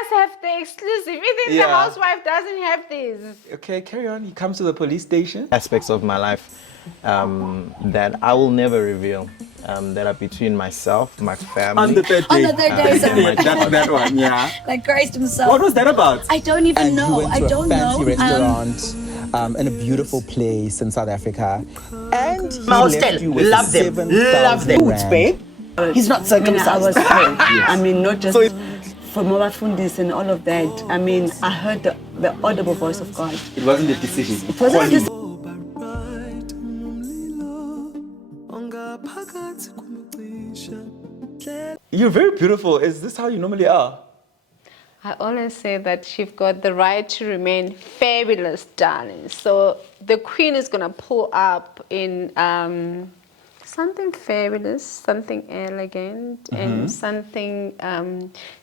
us have the exclusive. Even the housewife doesn't have this. Okay, carry on. You come to the police station. Aspects of my life that I will never reveal. That are between myself, my family. On the third day. On the third day, sorry. that one, yeah. Like Christ himself. What was that about? I don't even know. You went to a fancy restaurant in a beautiful place in South Africa, and he left you with love them, 7,000 rand. babe. He's not circumcised. I mean, not just from Fundis and all of that. I mean, I heard the audible voice of God. It wasn't a decision. It wasn't a decision. You're very beautiful. Is this how you normally are? I always say that you've got the right to remain fabulous, darling. So the queen is going to pull up in something fabulous, something elegant, and something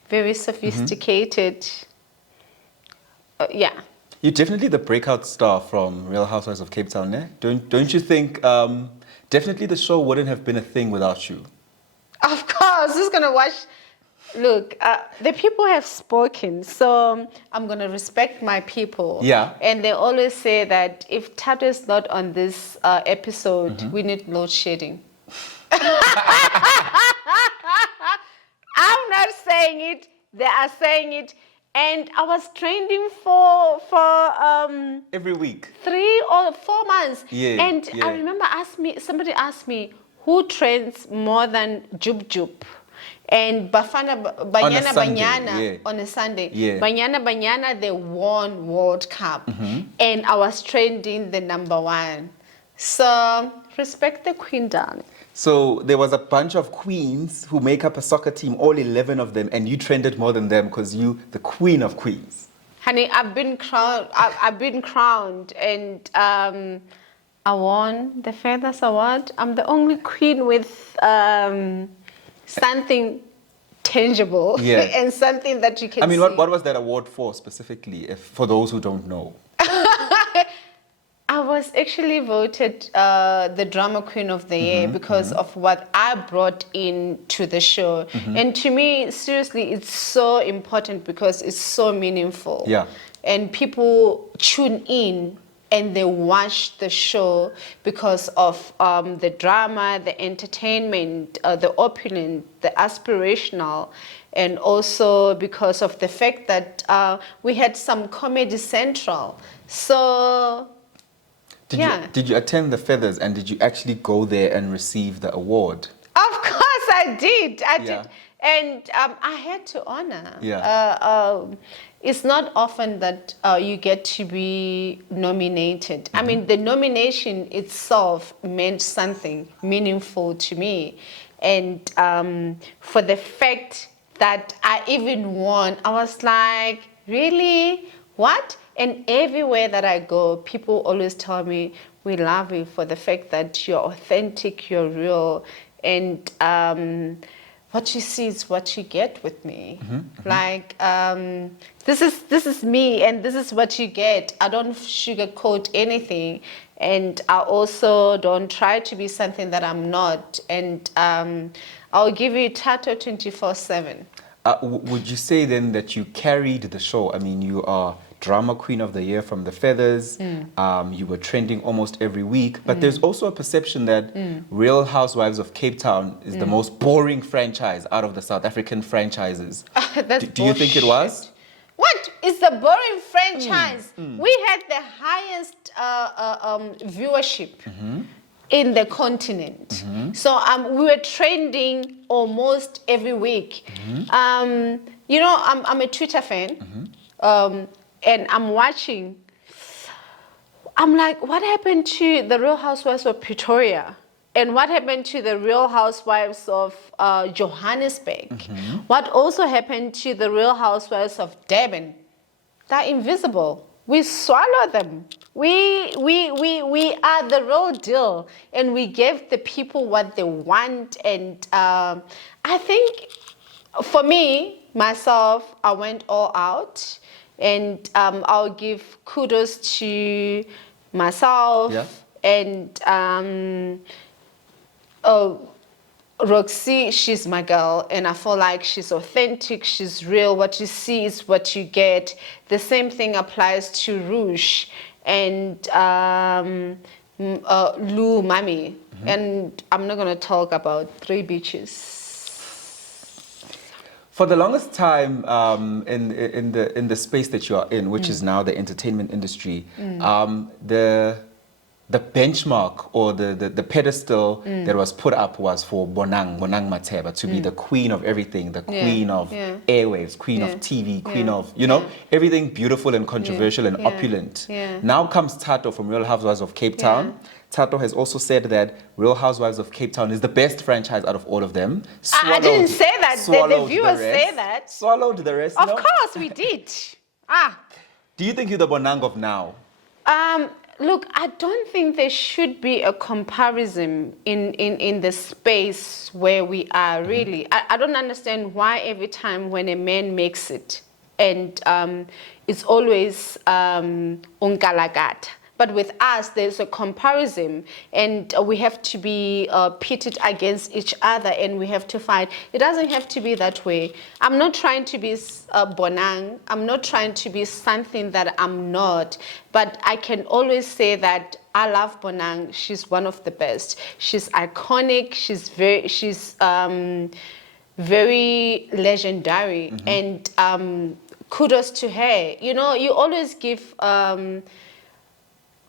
very sophisticated. Yeah. You're definitely the breakout star from Real Housewives of Cape Town, eh? Don't you think definitely the show wouldn't have been a thing without you? Of course, who's going to watch? Look, the people have spoken, so I'm going to respect my people. Yeah. And they always say that if Thato is not on this episode, we need load shedding. I'm not saying it, they are saying it. And I was training for Every week. 3 or 4 months. Yeah, And I remember somebody asked me, who trains more than Jub Jub? And Banyana on a Sunday. Yeah. Banyana, they won World Cup. And I was trending the #1. So respect the queen, darling. So there was a bunch of queens who make up a soccer team, all 11 of them, and you trended more than them because you, the queen of queens. Honey, I've been crowned. I've been crowned, and I won the Feathers Award. I'm the only queen with something tangible and something that you can see. I mean, what was that award for specifically, for those who don't know? I was actually voted the drama queen of the year because of what I brought into the show. And to me, seriously, it's so important because it's so meaningful. Yeah. And people tune in and they watch the show because of the drama, the entertainment, the opulent, the aspirational, and also because of the fact that we had some Comedy Central. So... Did you attend the Feathers and did you actually go there and receive the award? Of course I did. I did. And I had to honor. It's not often that you get to be nominated. I mean, the nomination itself meant something meaningful to me. And for the fact that I even won, I was like, really? What? And everywhere that I go, people always tell me, we love you for the fact that you're authentic, you're real. And what you see is what you get with me. Like, this is me and this is what you get. I don't sugarcoat anything. And I also don't try to be something that I'm not. And I'll give you Thato 24/7. Would you say then that you carried the show? I mean, you are drama queen of the year from the Feathers. You were trending almost every week. But there's also a perception that Real Housewives of Cape Town is the most boring franchise out of the South African franchises. Do you think it was? What is the boring franchise? We had the highest viewership in the continent. So we were trending almost every week. You know, I'm a Twitter fan. And I'm watching. I'm like, what happened to the Real Housewives of Pretoria? And what happened to the Real Housewives of Johannesburg? What also happened to the Real Housewives of Durban? They're invisible. We swallow them. We are the real deal. And we gave the people what they want. And I think for me, myself, I went all out. And I'll give kudos to myself and Roxy, she's my girl, and I feel like she's authentic, she's real. What you see is what you get. The same thing applies to Rouge and Lou Mami. And I'm not going to talk about Three Beaches. For the longest time, in the space that you are in, which is now the entertainment industry, the benchmark or the pedestal that was put up was for Bonang Mateba to be the queen of everything, the queen of airwaves, queen of TV, queen of, you know, everything beautiful and controversial and opulent. Now comes Thato from Real Housewives of Cape Town. Thato has also said that Real Housewives of Cape Town is the best franchise out of all of them. I didn't say that. The viewers say that. Swallowed the rest. Of course we did. Do you think you're the Bonang of now? Look, I don't think there should be a comparison in the space where we are, really. I don't understand why every time when a man makes it, and it's always ungalagata. But with us, there's a comparison, and we have to be pitted against each other, and we have to fight. It doesn't have to be that way. I'm not trying to be Bonang. I'm not trying to be something that I'm not. But I can always say that I love Bonang. She's one of the best. She's iconic. She's very legendary, and kudos to her. You know, you always give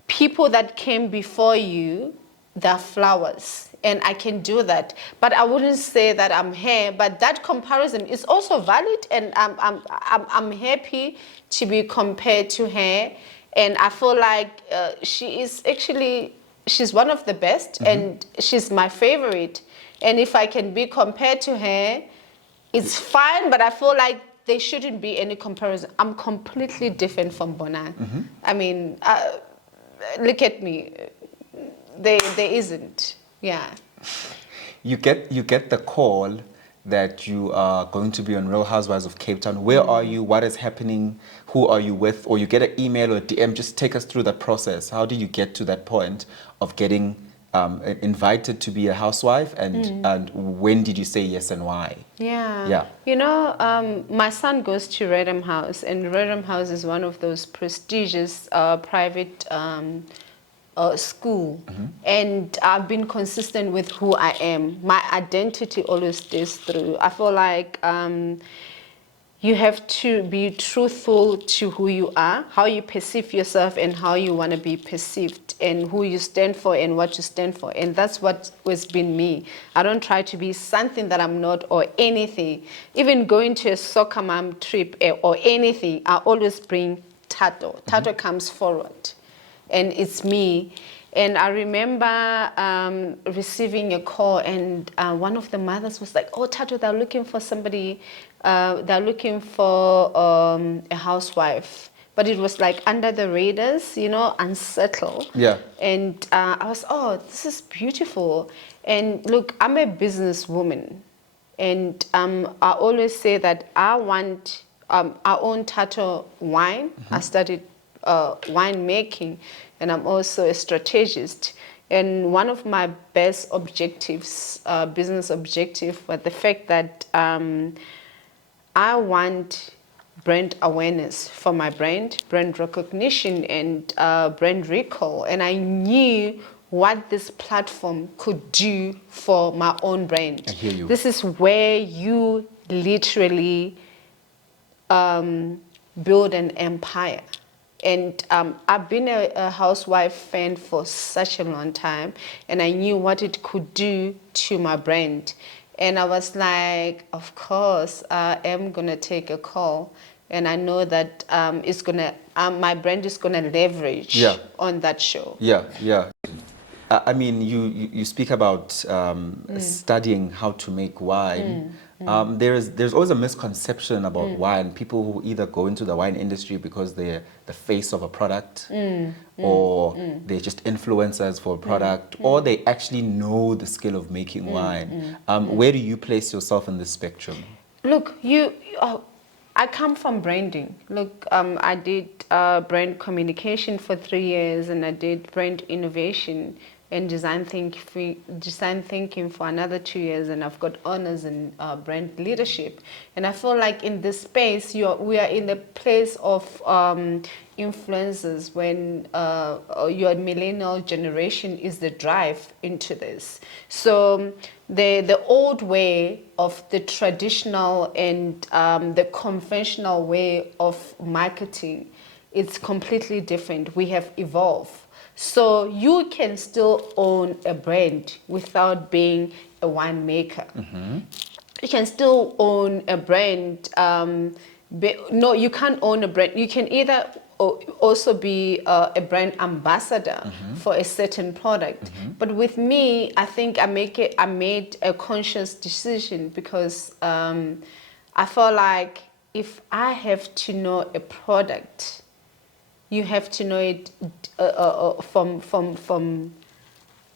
people that came before you their flowers, and I can do that, but I wouldn't say that I'm her. But that comparison is also valid, and I'm happy to be compared to her, and I feel like she's one of the best, and she's my favorite, and if I can be compared to her, it's fine, but I feel like there shouldn't be any comparison. I'm completely different from Bonang. I mean, look at me. There isn't. Yeah. You get the call that you are going to be on Real Housewives of Cape Town. Where are you? What is happening? Who are you with? Or you get an email or DM. Just take us through that process. How did you get to that point of getting invited to be a housewife, and when did you say yes and why? Yeah. You know, my son goes to Redham House, and Redham House is one of those prestigious private school, and I've been consistent with who I am. My identity always stays through. I feel like you have to be truthful to who you are, how you perceive yourself, and how you want to be perceived, and who you stand for and what you stand for. And that's what has been me. I don't try to be something that I'm not or anything. Even going to a soccer mom trip or anything, I always bring Thato. Thato comes forward, and it's me. And I remember receiving a call, and one of the mothers was like, "Oh, Thato, they're looking for somebody. They're looking for a housewife." But it was like under the radars, you know, unsettled. Yeah. And I was, oh, this is beautiful. And look, I'm a businesswoman, and I always say that I own Thato wine. I studied wine making, and I'm also a strategist. And one of my best objectives, business objective, was the fact that I want brand awareness for my brand recognition, and brand recall. And I knew what this platform could do for my own brand. I hear you. This is where you literally build an empire. And I've been a housewife fan for such a long time, and I knew what it could do to my brand. And I was like, of course, I am going to take a call. And I know that it's gonna, my brand is going to leverage on that show. Yeah. I mean, you speak about studying how to make wine. There's always a misconception about wine. People who either go into the wine industry because they're the face of a product, or they're just influencers for a product, or they actually know the skill of making wine. Where do you place yourself in this spectrum? Look, I come from branding. Look, I did brand communication for 3 years, and I did brand innovation and design thinking for another 2 years, and I've got honors in brand leadership. And I feel like in this space, we are in a place of influences when your millennial generation is the drive into this. So the old way of the traditional and the conventional way of marketing, it's completely different. We have evolved. So you can still own a brand without being a winemaker. You can still own a brand. No, you can't own a brand. You can either also be a brand ambassador for a certain product. But with me, I think I made a conscious decision because I feel like if I have to know a product, you have to know it from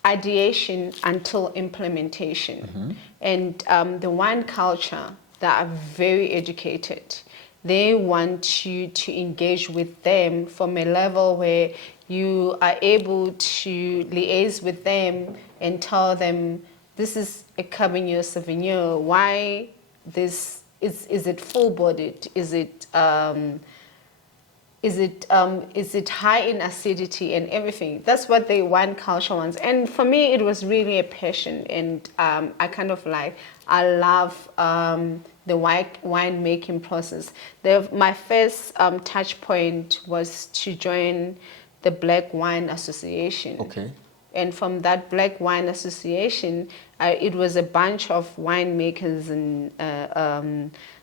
ideation until implementation. And the wine culture, that are very educated, they want you to engage with them from a level where you are able to liaise with them and tell them, this is a Cabernet Sauvignon. Why this is it full-bodied? Is it high in acidity and everything? That's what the wine culture wants. And for me, it was really a passion. And I kind of like, I love the wine making process. My first touch point was to join the Black Wine Association. Okay. And from that Black Wine Association, it was a bunch of winemakers and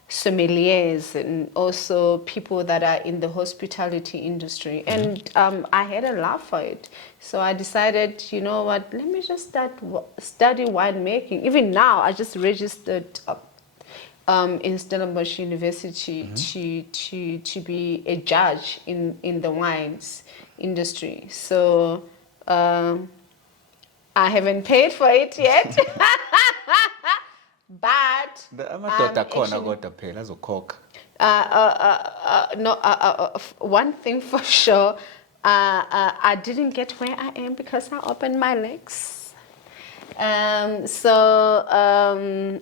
sommeliers and also people that are in the hospitality industry. And I had a love for it. So I decided, you know what, let me just study winemaking. Even now, I just registered in Stellenbosch University to be a judge in the wines industry. So I haven't paid for it yet. But one thing for sure, I didn't get where I am because I opened my legs. So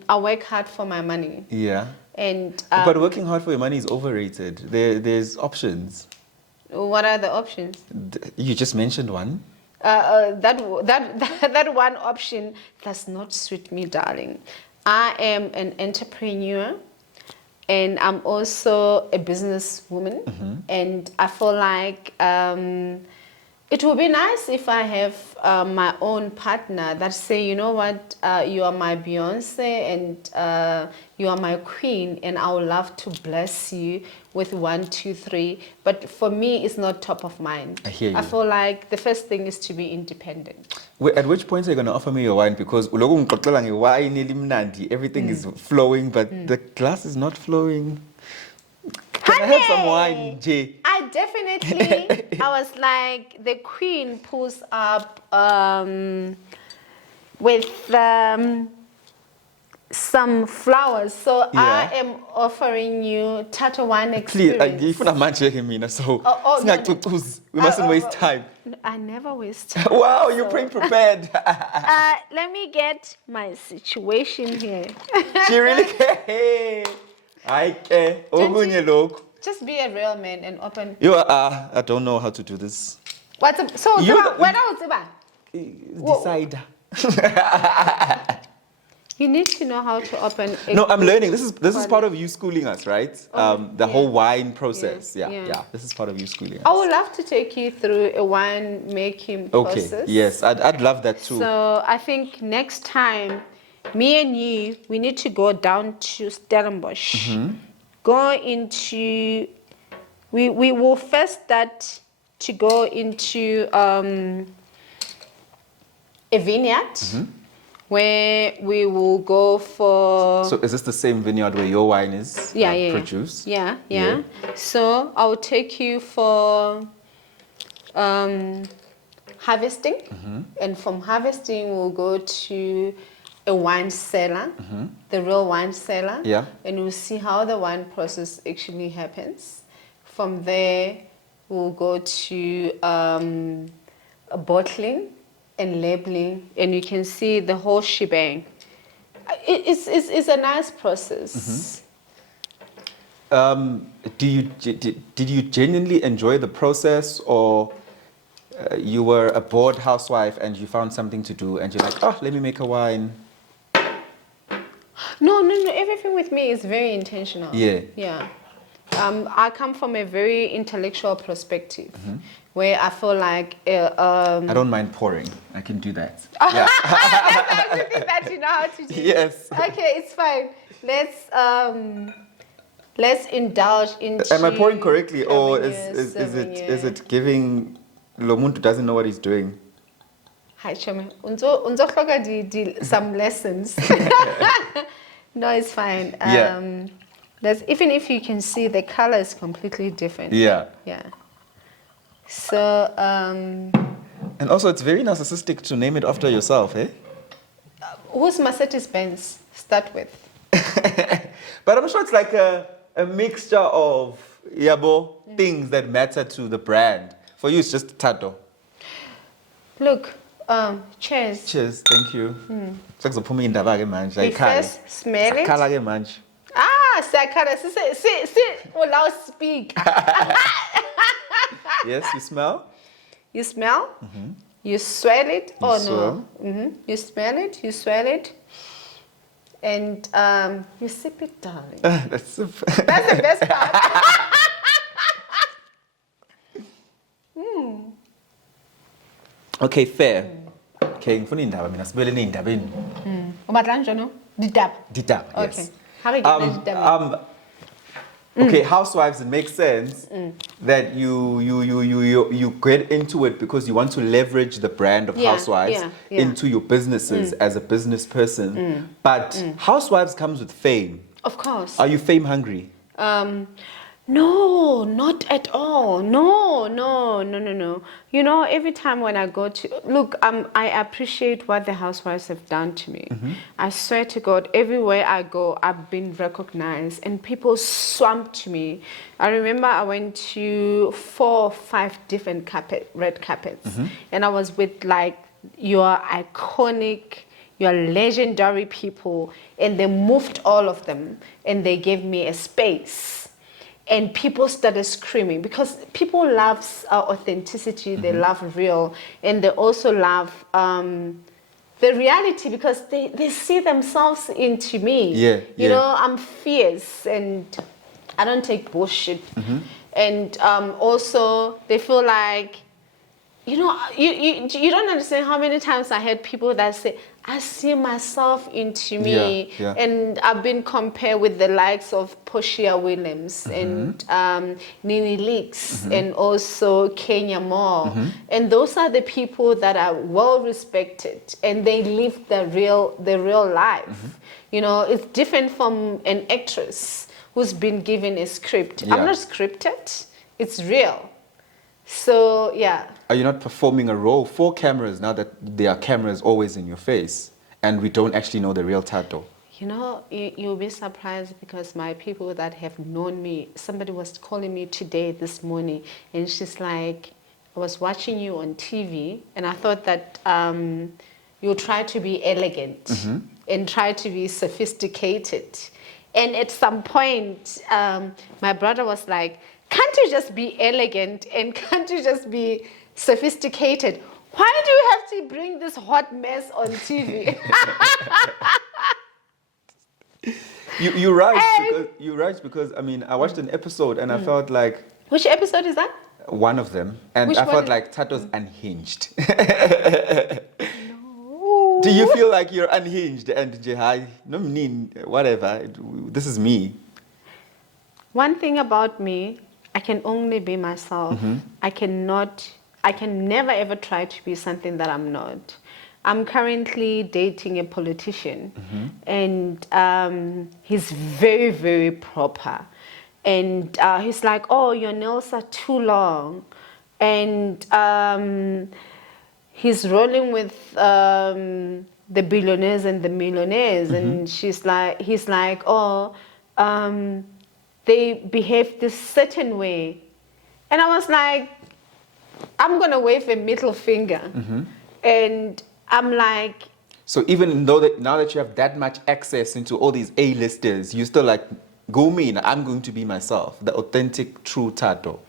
I work hard for my money. Yeah. And but working hard for your money is overrated. There's options. What are the options? You just mentioned one. That one option does not suit me, darling. I am an entrepreneur, and I'm also a businesswoman, and I feel like it would be nice if I have my own partner that say, you know what, you are my Beyonce and you are my queen, and I would love to bless you with 1, 2, 3. But for me, it's not top of mind. I hear you. I feel like the first thing is to be independent. At which point are you going to offer me your wine? Because everything is flowing, but the glass is not flowing. Can I have some wine, Jay? I definitely, I was like, the queen pulls up with some flowers. So Yeah. I am offering you Thato wine experience. Please, we mustn't waste time. I never waste time. Wow, you're pretty prepared. Let me get my situation here. She really cares. I care. Just be a real man and open. I don't know how to do this. What's up? So, when I was Decide. you need to know how to open. No, I'm learning. This is part of you schooling us, right? The whole wine process. Yeah. This is part of you schooling us. I would love to take you through a wine making process. Okay. Yes, I'd love that too. So I think next time, me and you, we need to go down to Stellenbosch. Go into. We will first start to go into a vineyard. Where we will go for... So is this the same vineyard where your wine is produced? Yeah. So I'll take you for harvesting. And from harvesting, we'll go to a wine cellar, the real wine cellar. Yeah. And we'll see how the wine process actually happens. From there, we'll go to a bottling. and labeling, and you can see the whole shebang. It's a nice process. Did you genuinely enjoy the process, or you were a bored housewife and you found something to do and you're like, oh, let me make a wine? No. Everything with me is very intentional. Yeah. I come from a very intellectual perspective, where I feel like I don't mind pouring. I can do that. That's everything that you know how to do. Yes. Okay, it's fine. Let's indulge in. Am I pouring correctly, or is it giving Lomuntu doesn't know what he's doing? Hi, Chome. Some lessons. No, it's fine. Even if you can see, the color is completely different. Yeah. So. And also, it's very narcissistic to name it after yourself, eh? Who's Mercedes-Benz start with? But I'm sure it's like a mixture of things that matter to the brand. For you, it's just Thato. Look, cheers. Cheers, thank you. We first smell it. Sakhala. Sakhala. See, allow speak. Yes, you smell? You smell? You swell it? You smell it, you swell it. And you sip it, darling. That's the best part. Okay, fair. Okay, ngifuna indaba mina sibele neindabeni. Umadlanje no? Didab. Didab, yes. Okay. How do you get didab? Okay, housewives, it makes sense that you get into it because you want to leverage the brand of housewives into your businesses as a business person. But housewives comes with fame. Of course. Are you fame hungry? No, not at all. No. You know, every time when I go to look, I appreciate what the housewives have done to me. I swear to God, everywhere I go, I've been recognized and people swamped me. I remember I went to 4 or 5 different red carpets, and I was with like your iconic, your legendary people, and they moved all of them and they gave me a space. And people started screaming because people love authenticity, they love real, and they also love the reality because they see themselves into me. You know, I'm fierce and I don't take bullshit. And also they feel like, you know, you don't understand how many times I had people that say, I see myself into me. And I've been compared with the likes of Portia Williams and Nene Leakes and also Kenya Moore. And those are the people that are well respected and they live the real life. You know, it's different from an actress who's been given a script. I'm not scripted, it's real. So, yeah. Are you not performing a role for cameras now that there are cameras always in your face and we don't actually know the real Thato? You know, you'll be surprised because my people that have known me, somebody was calling me this morning, and she's like, I was watching you on TV and I thought that you try to be elegant and try to be sophisticated. And at some point, my brother was like, can't you just be elegant and can't you just be sophisticated? Why do you have to bring this hot mess on TV? You right because I mean I watched an episode and I felt like, which episode is that? One of them, and Which I felt one? like Thato's unhinged. No. Do you feel like you're unhinged and Jihai? No, whatever. This is me. One thing about me, I can only be myself. I can never ever try to be something that I'm not. I'm currently dating a politician and he's very, very proper. And he's like, oh, your nails are too long. And he's rolling with the billionaires and the millionaires. And he's like, oh, they behave this certain way. And I was like, I'm going to wave a middle finger. And I'm like, So even though that now that you have that much access into all these A-listers, you still like, go me, I'm going to be myself, the authentic, true Thato.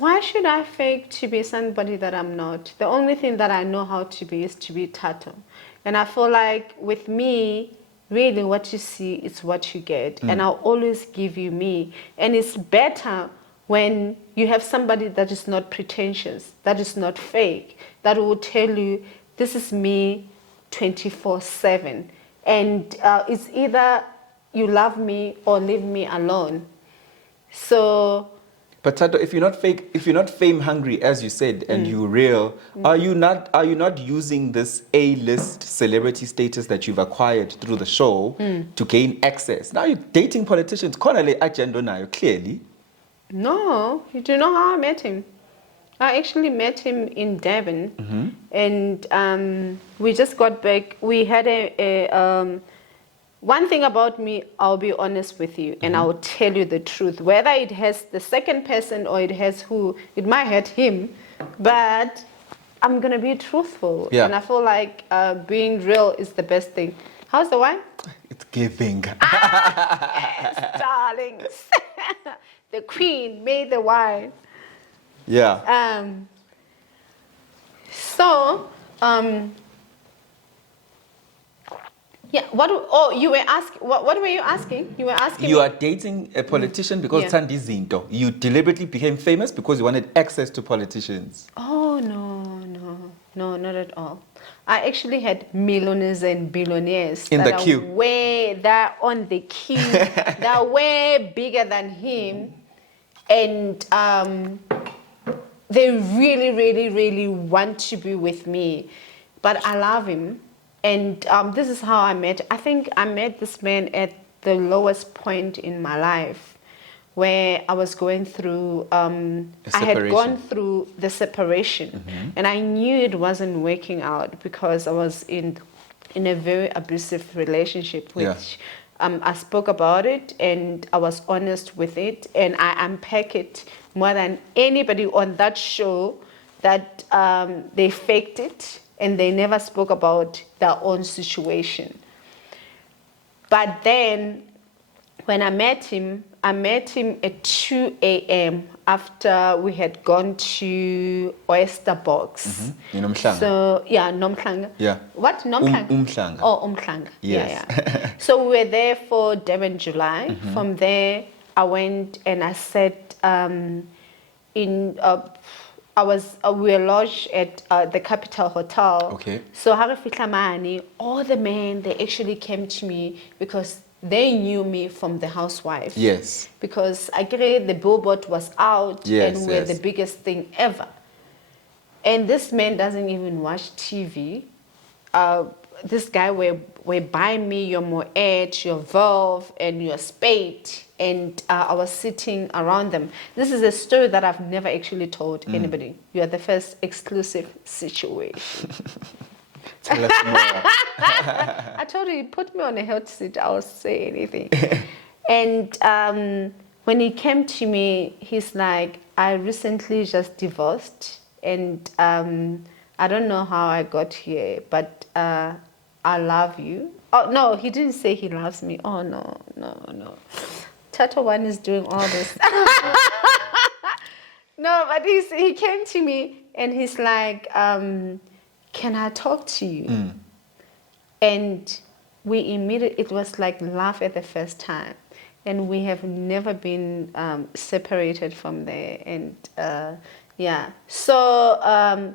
why should I fake to be somebody that I'm not? The only thing that I know how to be is to be Thato. And I feel like with me, really what you see is what you get. And I'll always give you me. And it's better when you have somebody that is not pretentious, that is not fake, that will tell you, this is me 24/7. And it's either you love me or leave me alone. So... But Thato, if you're not fame hungry, as you said, and you're real, are you not using this A-list celebrity status that you've acquired through the show to gain access? Now you're dating politicians, clearly. No, you do know how I met him. I actually met him in Devon, and we just got back. We had one thing about me, I'll be honest with you, and I will tell you the truth. Whether it has the second person or it has who, it might hurt him, but I'm going to be truthful. Yeah. And I feel like being real is the best thing. How's the wine? It's giving. Yes, darlings. The queen made the wine. Yeah. Yeah. What? Oh, you were asking. What were you asking? You were asking. You me? are dating a politician because Yeah. Thandi Zinto. You deliberately became famous because you wanted access to politicians. Oh no, not at all. I actually had millionaires and billionaires In the that queue. They're on the queue. They're way bigger than him, and they really, really, really want to be with me, but I love him. And this is how I met. I think I met this man at the lowest point in my life, where I was going through, I had gone through the separation, and I knew it wasn't working out because I was in a very abusive relationship, which I spoke about it and I was honest with it, and I unpack it more than anybody on that show, that they faked it and they never spoke about their own situation. But then when I met him at 2 a.m. after we had gone to Oyster Box. In Umhlanga. So, yeah, Nomhlanga. Yeah. What? Nomhlanga? Umhlanga. Oh, Umhlanga. Yes. Yeah. So we were there for Devon, July. From there, I went and I sat we were lodged at the Capital Hotel. Okay. So Harifitlamani, all the men, they actually came to me because they knew me from the Housewives. Yes. Because I get the billboard was out, Yes, and we're yes. the biggest thing ever. And this man doesn't even watch TV. This guy will buy me your Moet, your Valve, and your Spade, and I was sitting around them. This is a story that I've never actually told anybody. You are the first exclusive situation. Tell us more. I told you, put me on a hot seat, I'll say anything. And when he came to me, he's like, I recently just divorced, and I don't know how I got here, but I love you. Oh, no, he didn't say he loves me. Oh, no. Thato One is doing all this. No, but he came to me and he's like, can I talk to you? And we immediately, it was like laugh at the first time. And we have never been separated from there. And yeah, so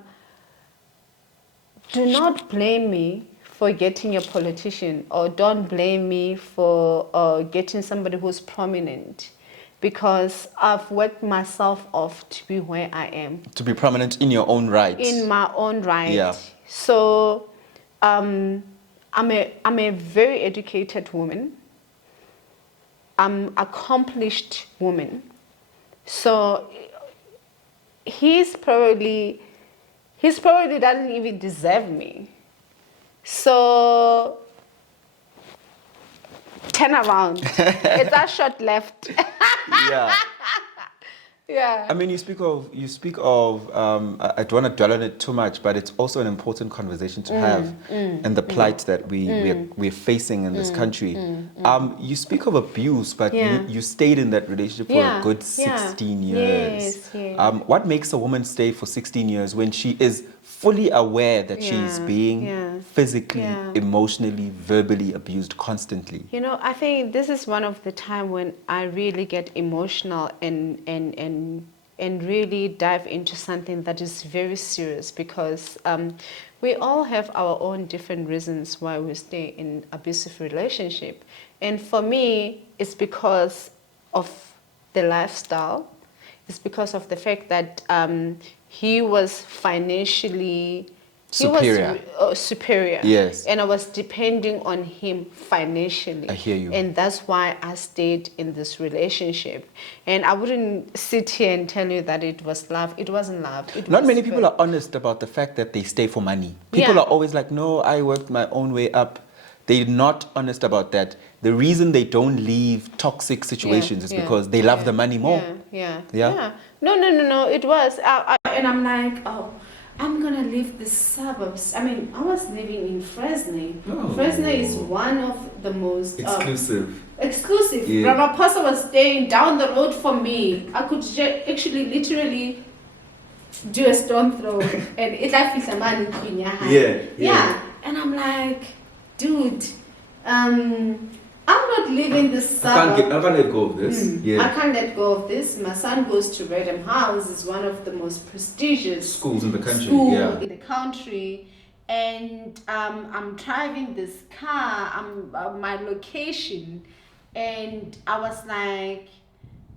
do not blame me for getting a politician, or don't blame me for getting somebody who's prominent, because I've worked myself off to be where I am. To be prominent in your own right. In my own right. Yeah. So I'm a very educated woman. I'm accomplished woman. So he probably doesn't even deserve me. So turn around. It's a shot left. Yeah. Yeah. I mean, you speak of. I don't want to dwell on it too much, but it's also an important conversation to have, and the plight that we're facing in this country. You speak of abuse, but Yeah. you stayed in that relationship for a good 16 years. Yes, yes. What makes a woman stay for 16 years when she is fully aware that she's being physically, emotionally, verbally abused constantly? You know, I think this is one of the time when I really get emotional and really dive into something that is very serious, because we all have our own different reasons why we stay in abusive relationship. And for me, it's because of the lifestyle. It's because of the fact that he was financially Superior. He was superior. Yes. And I was depending on him financially. I hear you. And that's why I stayed in this relationship. And I wouldn't sit here and tell you that it was love. It wasn't love. Not many people are honest about the fact that they stay for money. People Yeah. are always like, no, I worked my own way up. They're not honest about that. The reason they don't leave toxic situations is because they love the money more. Yeah. Yeah? No. It was. And I'm like, oh, I'm going to leave the suburbs. I mean, I was living in Fresno. Oh. Fresno is one of the most... Exclusive. exclusive. Yeah. Ramaphosa was staying down the road from me. I could actually literally do a stone throw and it like fits a man in your hand. Yeah. And I'm like, dude, I'm not leaving the suburb. I can't let go of this. I can't let go of this. My son goes to Redham House. It's one of the most prestigious Schools in the country. school Yeah. in the country. And I'm driving this car. I'm my location, and I was like,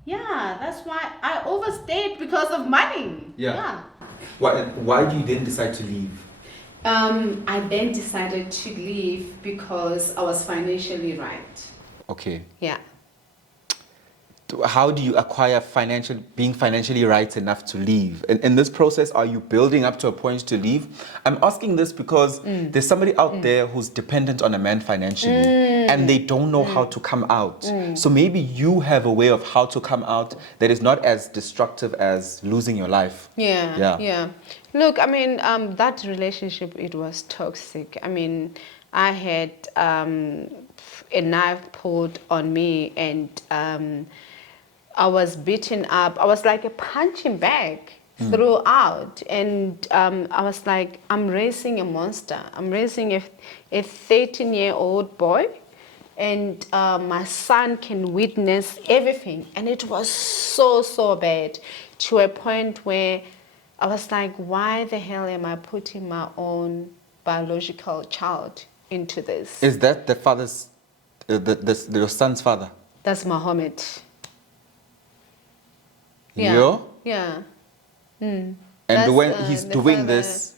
yeah, that's why I overstayed because of money. Yeah. Why do you then decide to leave? I then decided to leave because I was financially right. Okay. Yeah. How do you acquire being financially right enough to leave? In this process, are you building up to a point to leave? I'm asking this because there's somebody out there who's dependent on a man financially and they don't know how to come out. So maybe you have a way of how to come out that is not as destructive as losing your life. Yeah. Look, I mean, that relationship, it was toxic. I mean, I had a knife pulled on me and I was beaten up. I was like a punching bag throughout. And I was like, I'm raising a monster. I'm raising a 13-year-old boy. And my son can witness everything. And it was so bad, to a point where I was like, why the hell am I putting my own biological child into this? Is that the father's, your son's father? That's Mohammed. Yeah. And That's, when he's the doing father. this,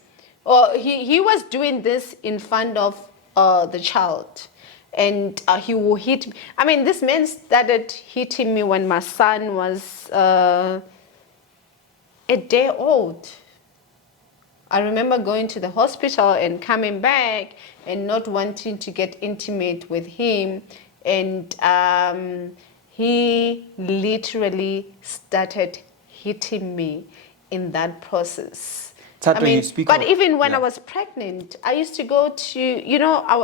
He was doing this in front of the child. And he will hit me. I mean, this man started hitting me when my son was a day old. I remember going to the hospital and coming back and not wanting to get intimate with him. And he literally started hitting me in that process. Thato, I mean, you speak but of- even when yeah. I was pregnant, I used to go to,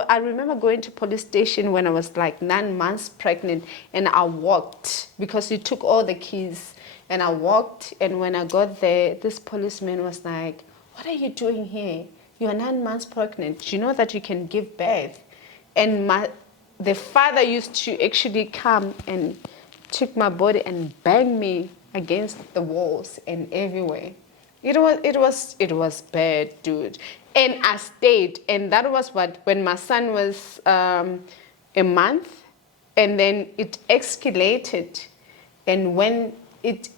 I remember going to police station when I was like 9 months pregnant, and I walked because he took all the keys, and I walked, and when I got there, this policeman was like, what are you doing here? You are 9 months pregnant. Do you know that you can give birth? And the father used to actually come and took my body and bang me against the walls and everywhere. It was bad, dude. And I stayed, and that was when my son was a month, and then it escalated, and when it's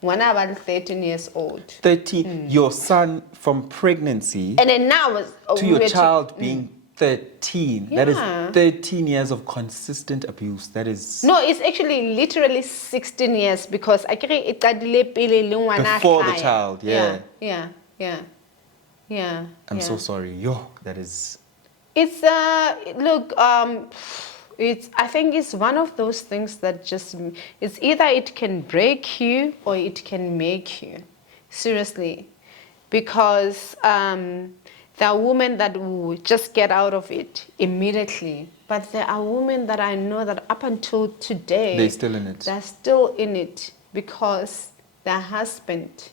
when I was 13 years old. 13, your son from pregnancy And then now to your child being 13. That Yeah. is 13 years of consistent abuse. That is No, it's actually literally 16 years because I carry it before the child. Yeah. Yeah. I'm so sorry. Yo, that is... It's look, I think it's one of those things that just, it's either it can break you or it can make you. Seriously. Because there are women that will just get out of it immediately. But there are women that I know that up until today, They're still in it. They're still in it because their husband,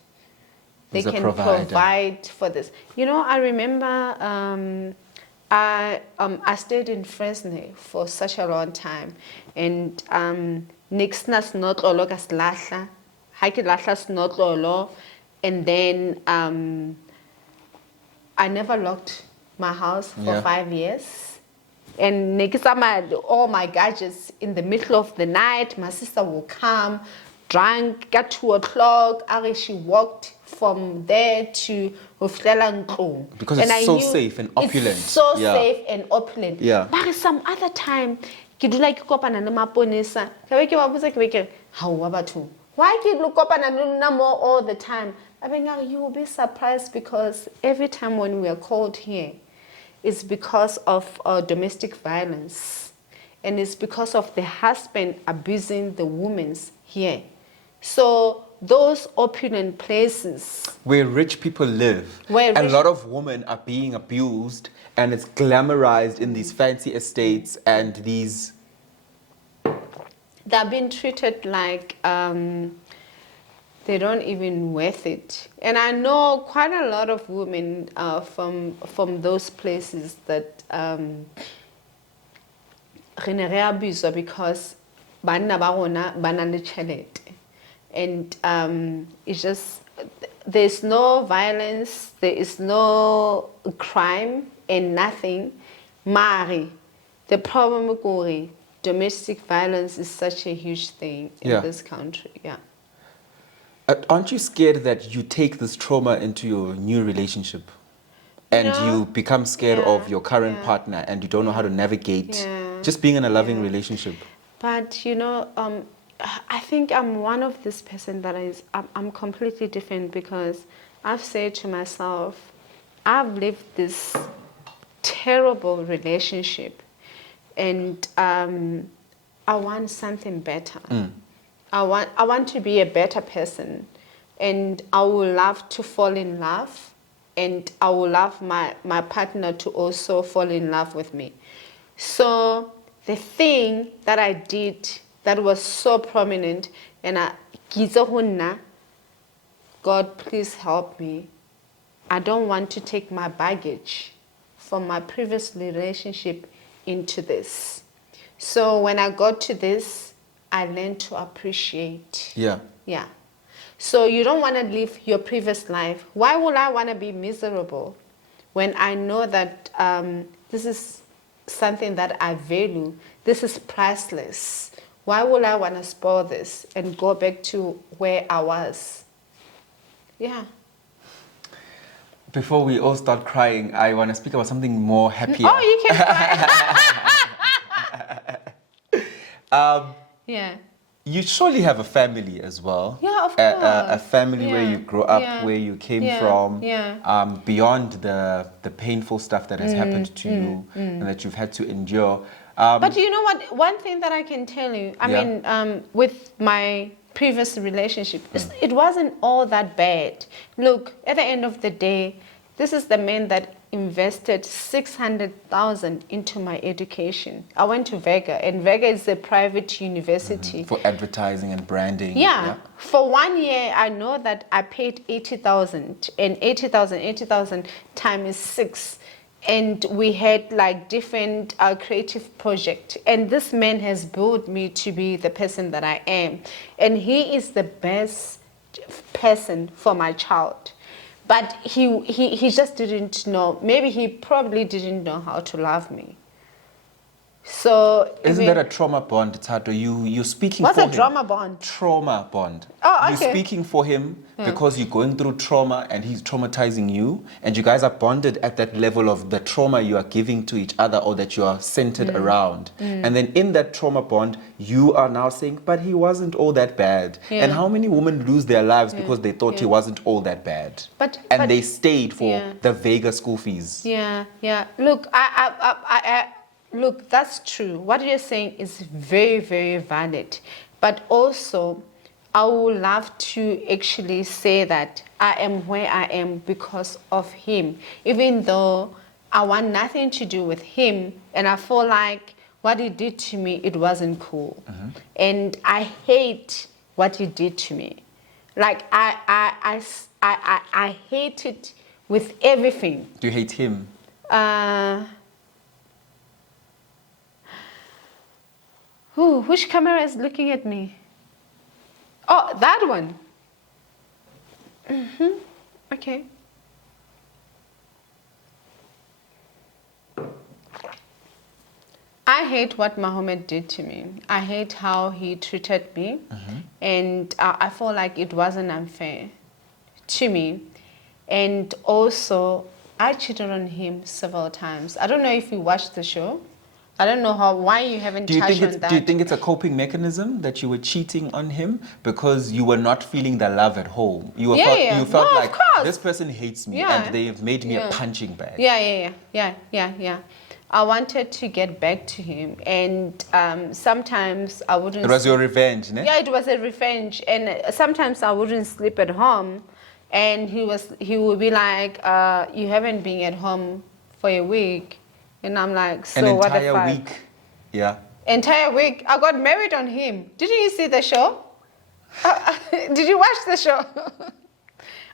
they Is a can provider. provide for this. You know, I remember I stayed in Fresno for such a long time, and nix na snotlolo ka slahla, ha ke lahla snotlolo, and then I never locked my house for Yeah. 5 years. And nekisama all my gadgets in the middle of the night. My sister will come, drunk, got 2 o'clock. She walked from there to Hoflela Nklong. Because it's so safe and opulent. It's so Yeah. safe and opulent. Yeah. But some other time, ke dula ke kopana le maponesa. Ke be ke ba botsa, ke be ke re, "Hawa batho. Why ke lo kopana le lona more all the time?" I mean, you will be surprised because every time when we are called here, it's because of domestic violence. And it's because of the husband abusing the women here. So those opulent places, Where rich people live, Where a rich- lot of women are being abused, and it's glamorized in these fancy estates and these. they're being treated like they don't even worth it. And I know quite a lot of women from those places that re ne re abuswa because banna ba rona ba na le tjhelete. And it's just, there's no violence, there is no crime and nothing. Mari, the problem is domestic violence is such a huge thing in Yeah. this country. Yeah. Aren't you scared that you take this trauma into your new relationship? And No. you become scared Yeah, of your current yeah. partner and you don't know how to navigate Yeah, just being in a loving yeah. relationship? But you know, I think I'm one of this person that I'm completely different because I've said to myself, I've lived this terrible relationship, and I want something better. I want to be a better person, and I would love to fall in love, and I would love my partner to also fall in love with me. So the thing that I did that was so prominent, and God, please help me. I don't want to take my baggage from my previous relationship into this. So when I got to this, I learned to appreciate. Yeah. Yeah. So you don't want to live your previous life. Why would I want to be miserable when I know that this is something that I value? This is priceless. Why would I want to spoil this and go back to where I was? Yeah. Before we all start crying, I want to speak about something more happier. Oh, you can cry. Yeah. You surely have a family as well. Yeah, of A course. family where Yeah, you grew up, yeah, where you came yeah, from. yeah. Beyond the painful stuff that has happened to you and that you've had to endure. But you know what? One thing that I can tell you, I Yeah. mean, with my previous relationship, it wasn't all that bad. Look, at the end of the day, this is the man that invested 600,000 into my education. I went to Vega, and Vega is a private university. For advertising and branding. Yeah. For 1 year, I know that I paid 80,000, and 80,000 times 6. And we had like different creative projects. And this man has built me to be the person that I am. And he is the best person for my child. But he just didn't know. Maybe he probably didn't know how to love me. So Isn't that a trauma bond, Thato? You're speaking what's for a him. drama bond? Trauma bond. Oh, You're okay. speaking for him because you're going through trauma and he's traumatizing you, and you guys are bonded at that level of the trauma you are giving to each other or that you are centered around. And then in that trauma bond, you are now saying, but he wasn't all that bad. Yeah. And how many women lose their lives because they thought he wasn't all that bad? But they stayed for Yeah. the Vega school fees. Yeah. Look, Look, that's true. What you're saying is very, very valid. But also, I would love to actually say that I am where I am because of him. Even though I want nothing to do with him, and I feel like what he did to me, it wasn't cool. And I hate what he did to me. Like, I hate it with everything. Do you hate him? Which camera is looking at me? Oh, that one. Okay. I hate what Mohammed did to me. I hate how he treated me. And I feel like it wasn't unfair to me. And also, I cheated on him several times. I don't know if you watched the show. I don't know why you haven't touched on that. Do you think it's a coping mechanism that you were cheating on him because you were not feeling the love at home? You felt No, like of course. this person hates me Yeah. and they've made me a punching bag. Yeah. I wanted to get back to him, and sometimes I wouldn't. It was your revenge, ne? Yeah, it was a revenge, and sometimes I wouldn't sleep at home, and he would be like, "You haven't been at home for a week." And I'm like, so An what the entire fuck? week. Yeah. Entire week. I got married on him. Didn't you see the show? Did you watch the show?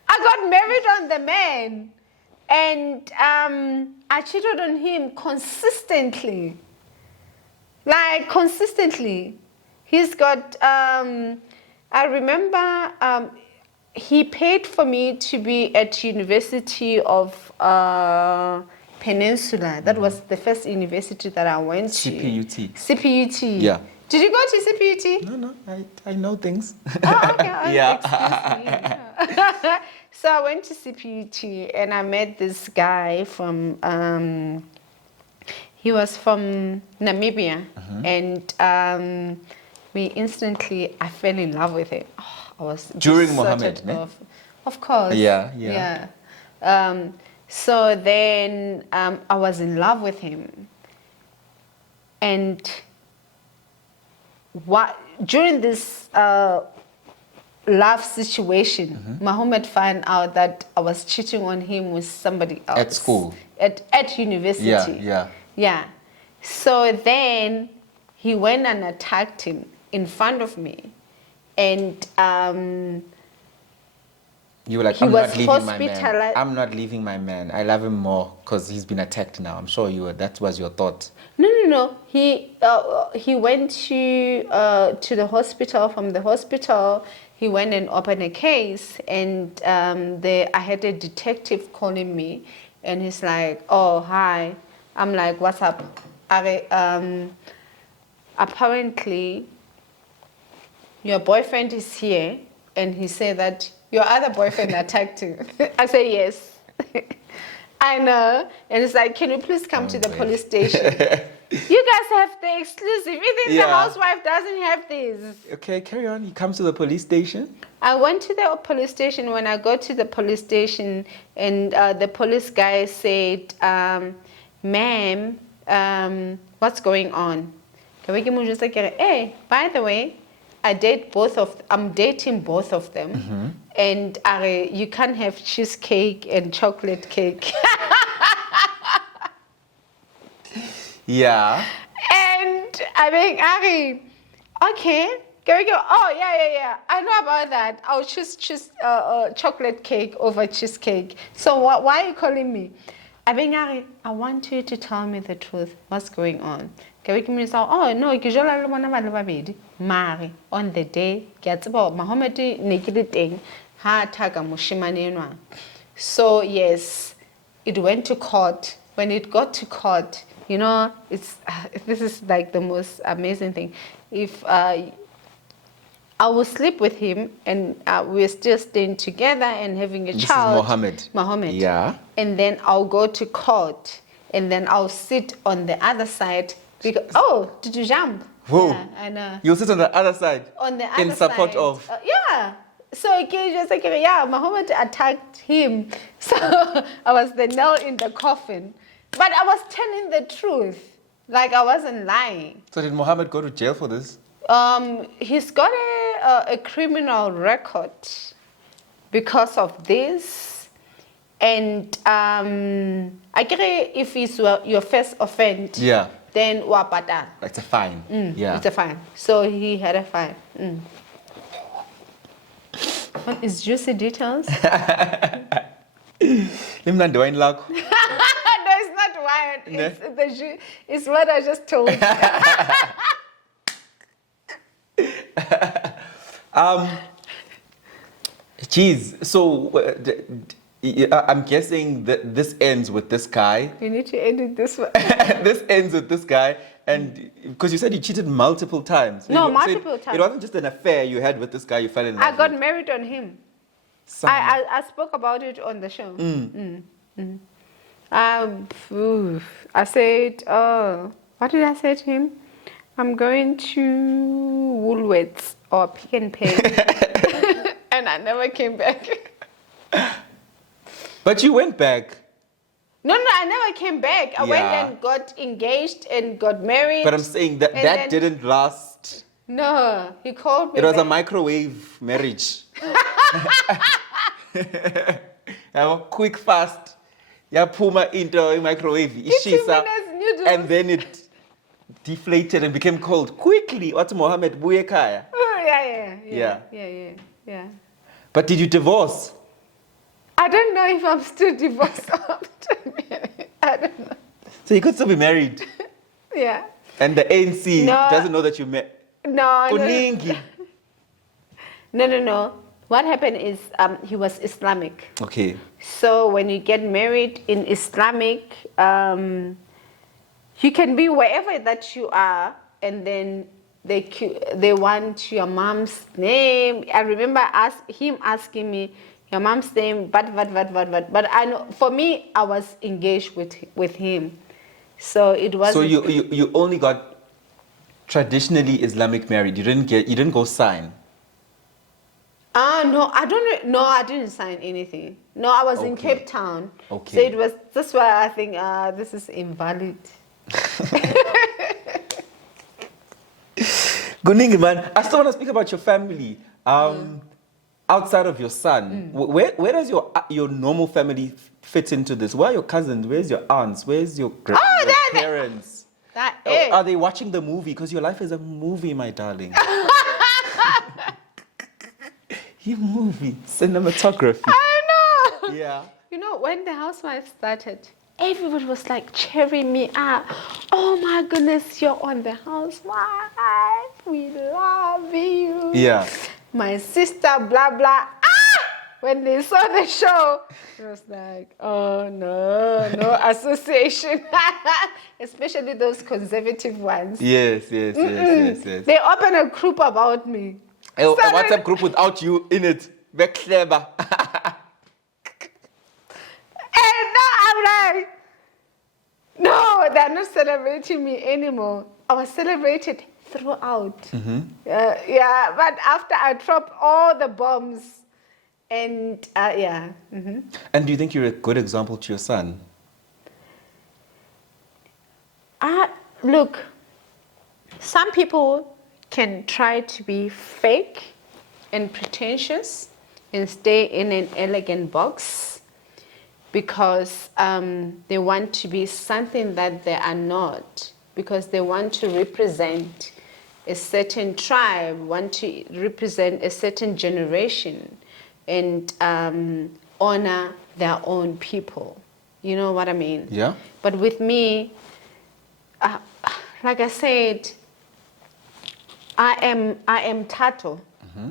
I got married on the man. And I cheated on him consistently. Like, consistently. He's got, I remember he paid for me to be at University of Peninsula. That was the first university that I went to. CPUT. CPUT. Yeah. Did you go to CPUT? No, I know things. Oh, okay. Yeah. Excuse me. So I went to CPT and I met this guy from, he was from Namibia. And I fell in love with him. Oh, I was During besotted Mohammed, ne? Of course. Yeah. So then I was in love with him. And during this love situation, Mohammed found out that I was cheating on him with somebody else. At school? At university. Yeah. So then he went and attacked him in front of me. And You were like, He I'm was not leaving my man. hospitalized. I'm not leaving my man. I love him more because he's been attacked now. I'm sure that was your thought. No. He went to the hospital. From the hospital, he went and opened a case, and I had a detective calling me, and he's like, "Oh, hi." I'm like, "What's up?" Apparently, your boyfriend is here, and he said that your other boyfriend attacked you. I say yes. I know. And it's like, can you please come to the police station? You guys have the exclusive. Even the housewife doesn't have this. Okay, carry on. You come to the police station? I went to the police station. When I got to the police station, and the police guy said, ma'am, what's going on? Hey, by the way, I'm dating both of them. And you can't have cheesecake and chocolate cake. Yeah. And I mean, Ari, okay, go. Oh, yeah. I know about that. I'll choose chocolate cake over cheesecake. So why are you calling me? I mean, Ari, I want you to tell me the truth. What's going on? Oh, no, Mari, on the day, Mohammed so yes, it went to court. When it got to court, this is like the most amazing thing. If I will sleep with him and we're still staying together and having a child. This is Mohammed. Yeah. And then I'll go to court and then I'll sit on the other side because, oh, did you jump? Whoa. Yeah, I know. You'll sit on the other side? On the other in support side. of? Yeah. So okay, just like, Mohammed attacked him. So I was the nail in the coffin. But I was telling the truth. Like I wasn't lying. So did Mohammed go to jail for this? He's got a criminal record because of this. And I guess if it's your first offense, Yeah. then wapata. It's a fine. Yeah. It's a fine. So he had a fine. What is juicy details? Limnandi wine lakho. No, it's not wine. It's what I just told you. Geez. So I'm guessing that this ends with this guy. You need to edit this one. This ends with this guy, and because you said you cheated multiple times. No, So multiple times. It wasn't just an affair you had with this guy you fell in love I got with. married on him. Some- I spoke about it on the show. I said, what did I say to him? I'm going to Woolworths or Pick and Pay. And I never came back. But you went back. No, I never came back. I went Yeah. and got engaged and got married. But I'm saying that And that then- didn't last. No, he called me It was a back. microwave marriage. Quick, fast. Puma into a microwave. 2 ishisa, minutes noodles. and then it deflated and became cold. Quickly. What's Mohammed Buyekaya? Oh, yeah. Yeah. But did you divorce? I don't know if I'm still divorced after marriage. I don't know. So you could still be married. Yeah. And the ANC No. doesn't know that you met. No. Kuningi. No. What happened is he was Islamic. Okay. So when you get married in Islamic, you can be wherever that you are, and then they want your mom's name. I remember him asking me your mom's name, but I know for me I was engaged with him, so it was. So you only got traditionally Islamic married. You didn't go sign. No, I didn't sign anything. No, I was in Okay. Cape Town. Okay. So it was, that's why I think this is invalid. Kuningi, man. I still want to speak about your family. Outside of your son, where does your normal family fit into this? Where are your cousins? Where's your aunts? Where's your your parents? That Are they watching the movie? Because your life is a movie, my darling. Your movie, cinematography. I know. Yeah. You know, when the Housewives started, everybody was like cheering me up. Oh my goodness, you're on the Housewives. We love you. Yeah. My sister, blah, blah. When they saw the show, it was like, oh no association. Especially those conservative ones. Yes. They opened a group about me. A WhatsApp group without you in it. Very clever. And now I'm like, no, they're not celebrating me anymore. I was celebrated throughout. Yeah, but after I dropped all the bombs, and yeah. And do you think you're a good example to your son? Look, some people can try to be fake and pretentious and stay in an elegant box because they want to be something that they are not, because they want to represent a certain tribe, want to represent a certain generation, and honor their own people. You know what I mean? Yeah. But with me, like I said, I am Thato.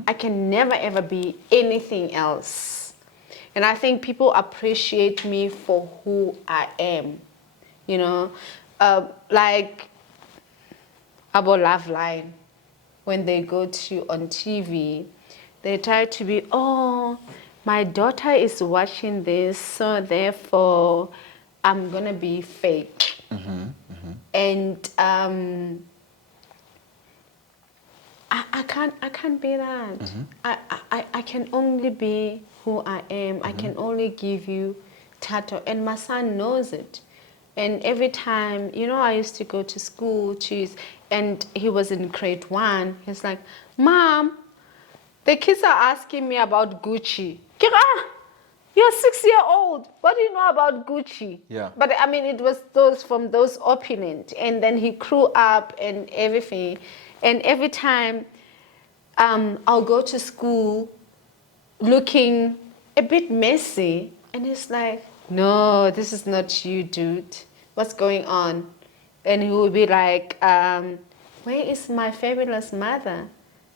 I can never ever be anything else. And I think people appreciate me for who I am. You know, like Abo Love Line, when they go to on TV, they try to be, oh, my daughter is watching this, so therefore I'm gonna be fake. And I can't be that. I can only be who I am. I can only give you Thato, and my son knows it. And every time, you know, I used to go to school, and he was in grade 1. He's like, Mom, the kids are asking me about Gucci. Kira, you're 6-year-old. What do you know about Gucci? Yeah. But I mean, it was from those opulent. And then he grew up and everything. And every time I'll go to school looking a bit messy. And he's like, no, this is not you, dude. What's going on? And he will be like, where is my fabulous mother?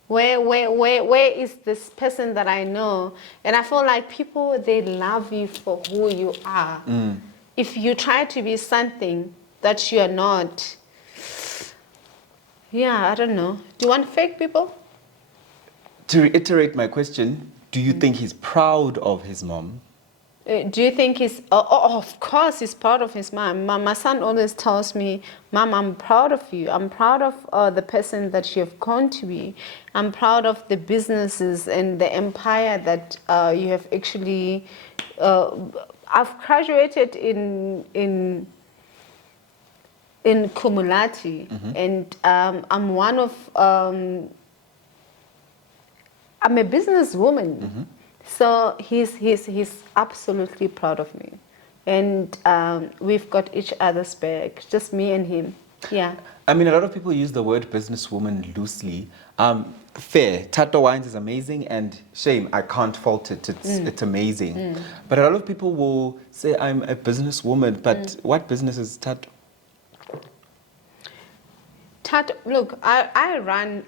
Where is this person that I know? And I feel like people, they love you for who you are. If you try to be something that you are not, yeah, I don't know. Do you want fake people? To reiterate my question, do you think he's proud of his mom? Do you think he's, of course he's proud of his mom. My son always tells me, Mom, I'm proud of you. I'm proud of the person that you've grown to be. I'm proud of the businesses and the empire that you have actually, I've graduated in Kumulati, and I'm one of, I'm a businesswoman. So he's absolutely proud of me, and we've got each other's back, just me and him. Yeah. I mean, a lot of people use the word businesswoman loosely. Fair, Thato Wines is amazing, and shame, I can't fault it. It's amazing. But a lot of people will say, I'm a businesswoman, but what business is Thato? Look, I run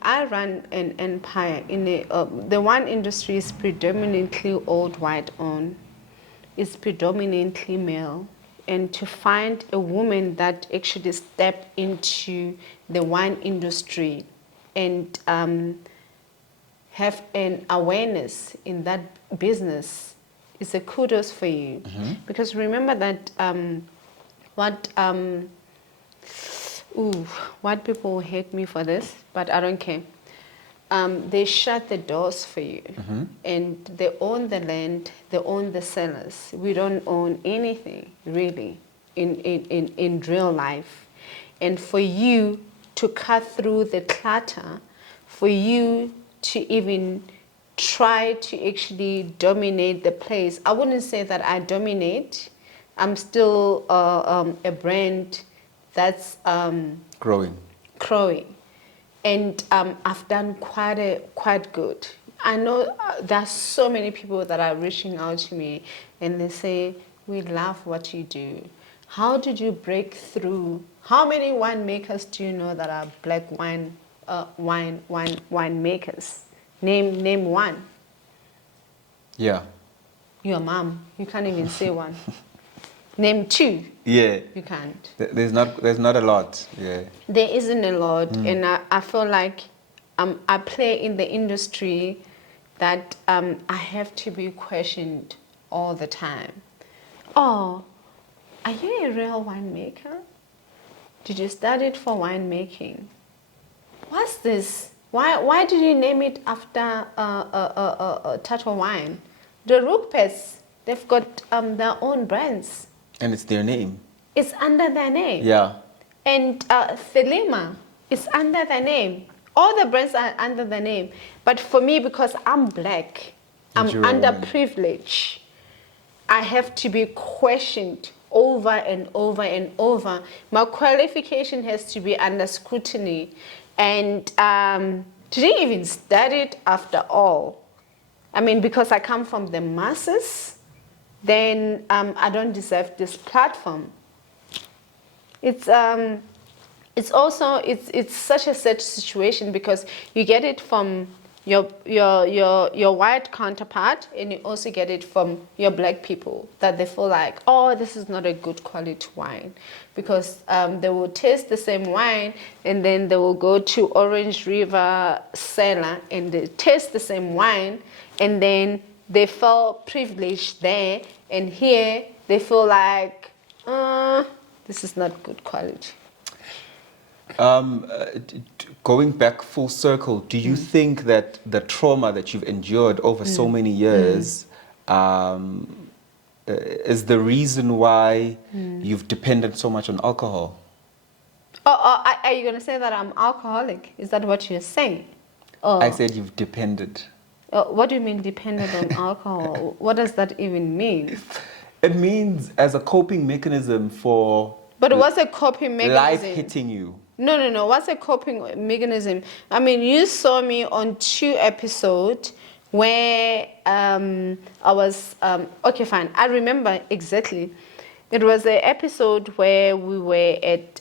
an empire in the wine industry is predominantly old white owned. It's predominantly male, and to find a woman that actually stepped into the wine industry and have an awareness in that business is a kudos for you. Because remember that white people will hate me for this, but I don't care. They shut the doors for you, and they own the land, they own the sellers. We don't own anything, really, in real life. And for you to cut through the clutter, for you to even try to actually dominate the place, I wouldn't say that I dominate. I'm still a brand that's Growing. And I've done quite good. I know there are so many people that are reaching out to me and they say, we love what you do. How did you break through? How many winemakers do you know that are black winemakers? Name one. Yeah. Your mom. You can't even say one. Name 2. Yeah. You can't. There's not a lot. Yeah. There isn't a lot, and I feel like I play in the industry that I have to be questioned all the time. Oh, are you a real winemaker? Did you study for winemaking? What's this? Why did you name it after Thato wine? The Rupes, they've got their own brands. And it's their name. It's under their name. Yeah. And Thelema is under their name. All the brands are under the name. But for me, because I'm black, I'm And you're a woman. underprivileged, I have to be questioned over and over and over. My qualification has to be under scrutiny. And didn't even study it after all. I mean, because I come from the masses, then I don't deserve this platform. It's such a sad situation because you get it from your white counterpart, and you also get it from your black people, that they feel like, oh, this is not a good quality wine, because they will taste the same wine and then they will go to Orange River cellar and they taste the same wine, and then they feel privileged there, and here they feel like, this is not good quality. Going back full circle, do you think that the trauma that you've endured over so many years is the reason why you've depended so much on alcohol? Are you going to say that I'm alcoholic? Is that what you're saying? I said you've depended. What do you mean dependent on alcohol? What does that even mean? It means as a coping mechanism for But what's a coping mechanism? life hitting you. No. What's a coping mechanism? I mean, you saw me on 2 episodes where I was... okay, fine. I remember exactly. It was an episode where we were at...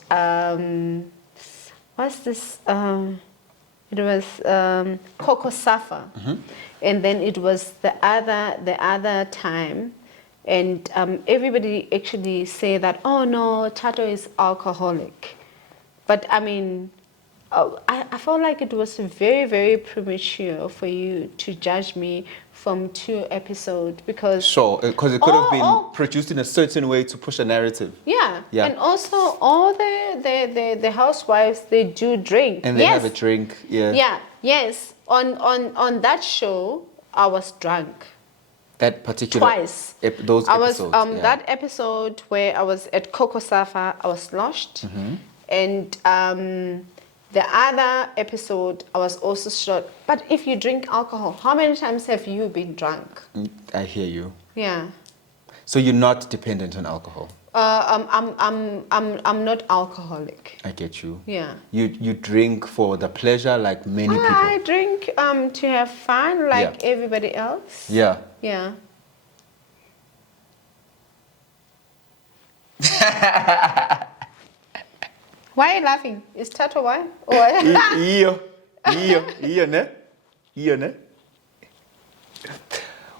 what's this? It was Coco Safa. And then it was the other time. And everybody actually say that, oh no, Thato is alcoholic. But I mean, I felt like it was very, very premature for you to judge me from 2 episodes because... Sure, because it could have been produced in a certain way to push a narrative. Yeah. Yeah. And also all the housewives, they do drink. And they have a drink, yeah. Yeah, yes. On that show, I was drunk. That particular... Twice. Those episodes, yeah. That episode where I was at Coco Safa, I was sloshed. And the other episode, I was also shot. But if you drink alcohol, how many times have you been drunk? I hear you. Yeah. So you're not dependent on alcohol? I'm not alcoholic. I get you. Yeah. You drink for the pleasure like many people? I drink to have fun like everybody else. Yeah. Yeah. Why are you laughing? Is Thato why? Ne?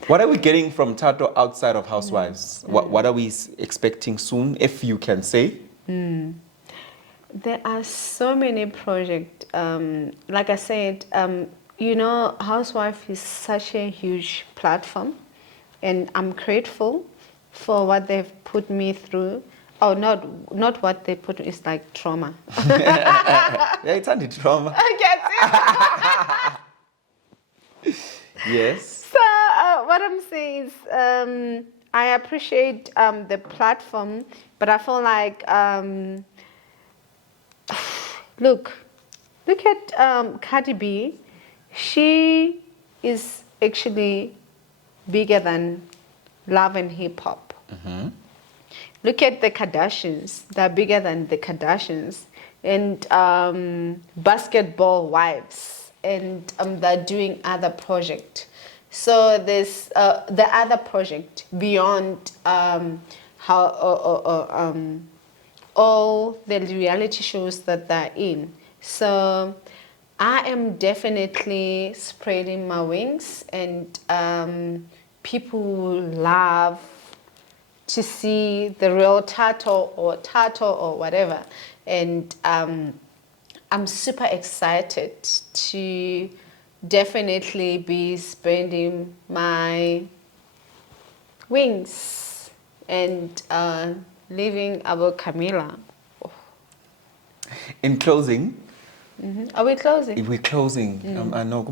What are we getting from Thato outside of Housewives? What are we expecting soon, if you can say? There are so many projects. Like I said, you know, Housewife is such a huge platform, and I'm grateful for what they've put me through. Oh, not what they put. It's like trauma. Yeah, it's only trauma. I get it. Yes. So what I'm saying is, I appreciate the platform, but I feel like look at Cardi B. She is actually bigger than love and hip hop. Look at the Kardashians. They're bigger than the Kardashians. And Basketball Wives. And they're doing other projects. So there's the other project beyond all the reality shows that they're in. So I am definitely spreading my wings, and people love to see the real Thato or whatever. And I'm super excited to definitely be spreading my wings and leaving about Camila. In closing... Are we closing? If we're closing, I know.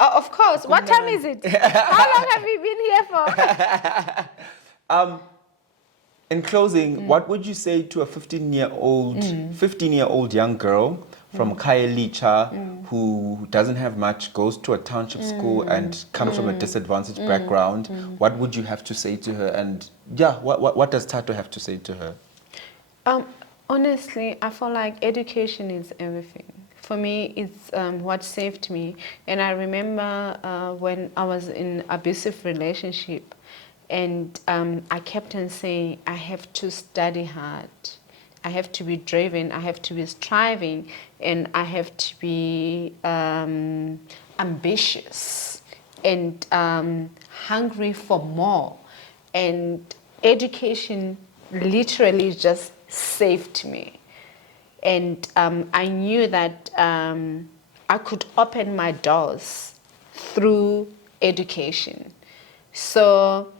Of course. What time is it? How long have we been here for? In closing, what would you say to a 15-year-old young girl from Khayelitsha who doesn't have much, goes to a township school and comes from a disadvantaged background? What would you have to say to her? And what does Thato have to say to her? Honestly, I feel like education is everything. For me, it's what saved me. And I remember when I was in an abusive relationship, and I kept on saying, I have to study hard. I have to be driven. I have to be striving. And I have to be ambitious and hungry for more. And education literally just saved me. And I knew that I could open my doors through education. So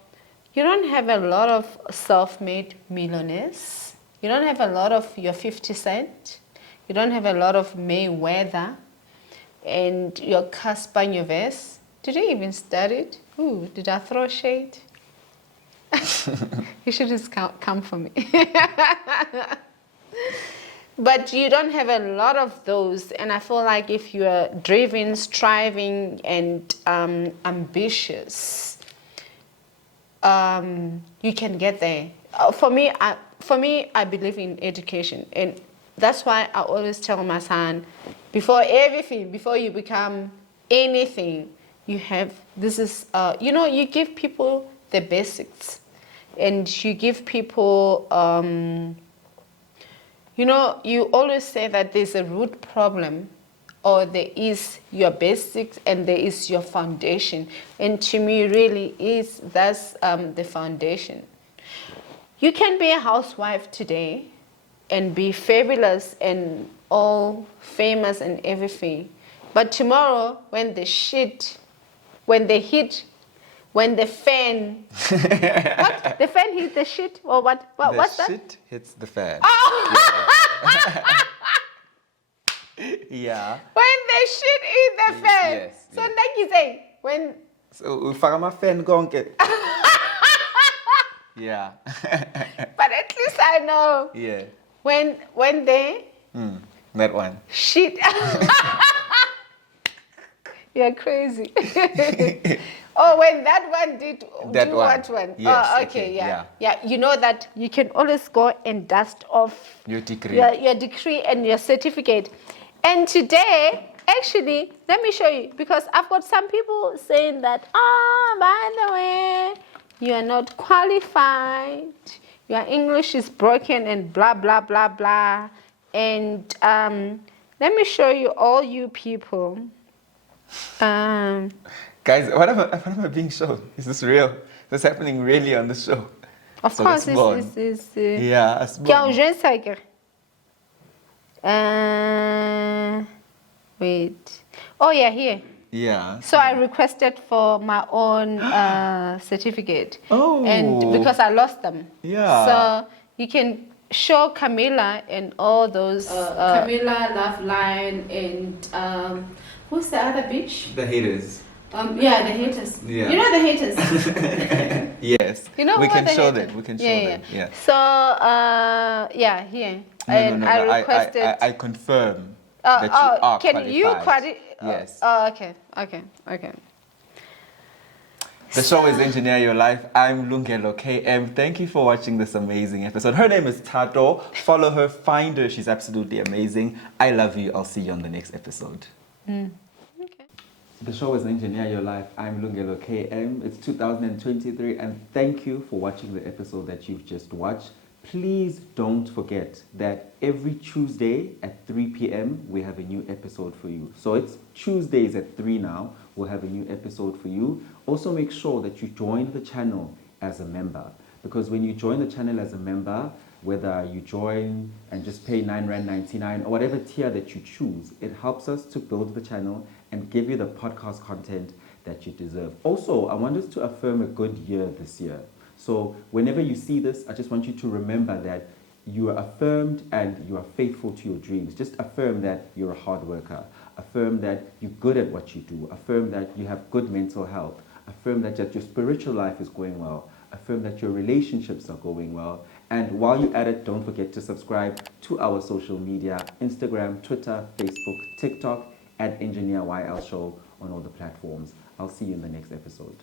you don't have a lot of self-made millionaires. You don't have a lot of your 50 Cent. You don't have a lot of Mayweather and your Casper Nyovest. Did you even study it? Ooh, did I throw shade? You should just come for me. But you don't have a lot of those, and I feel like if you are driven, striving, and ambitious, you can get there. For me, I believe in education, and that's why I always tell my son, before you become anything, you have you give people the basics, and you give people. You always say that there's a root problem, or there is your basics and there is your foundation. And to me, really that's the foundation. You can be a housewife today and be fabulous and all famous and everything. But tomorrow, when the fan, what? The fan hits the shit, or what? What's that? The shit hits the fan. Oh! Yeah. When the shit hits the fan. Yes, So yes. like you say, when... So, ufaka fan gonke. Yeah. But at least I know. Yeah. When they That one. shit... You're crazy. Oh, when that one did That do one. what one? Yes, Oh, okay, yeah. You know that you can always go and dust off Your degree. your degree and your certificate. And today, actually, let me show you, because I've got some people saying that, by the way, you are not qualified, your English is broken and blah, blah, blah, blah. And let me show you, all you people. Guys, what am I being shown? Is this real? Is this happening really on the show? Of So course, let's go on. this is... Yeah, it's Que é born. urgência, Tiger? Wait. Oh, yeah, here. Yeah. So I requested for my own certificate. Oh. And because I lost them. Yeah. So you can show Camilla and all those... Camilla, Love Line, and... who's the other bitch? The haters. Yeah, the haters. Yeah. You know the haters? Yes. You know we who can are the show haters? that. We can show Yeah, that. Yeah. So, yeah, here. No, And no. I requested... I confirm that you are can qualified. you qualify? Yes. Oh, okay. The show is Engineer Your Life. I'm Lungelo KM. Thank you for watching this amazing episode. Her name is Thato. Follow her, find her. She's absolutely amazing. I love you. I'll see you on the next episode. Okay. The show is Engineer Your Life. I'm Lungelo KM. It's 2023, and thank you for watching the episode that you've just watched. Please don't forget that every Tuesday at 3 p.m. we have a new episode for you. So it's Tuesdays at 3 now. We'll have a new episode for you. Also make sure that you join the channel as a member, because when you join the channel as a member, whether you join and just pay R9.99 or whatever tier that you choose, it helps us to build the channel and give you the podcast content that you deserve. Also, I want us to affirm a good year this year. So whenever you see this, I just want you to remember that you are affirmed and you are faithful to your dreams. Just affirm that you're a hard worker. Affirm that you're good at what you do. Affirm that you have good mental health. Affirm that your spiritual life is going well. Affirm that your relationships are going well. And while you're at it, don't forget to subscribe to our social media, Instagram, Twitter, Facebook, TikTok, at Engineer YL Show on all the platforms. I'll see you in the next episode.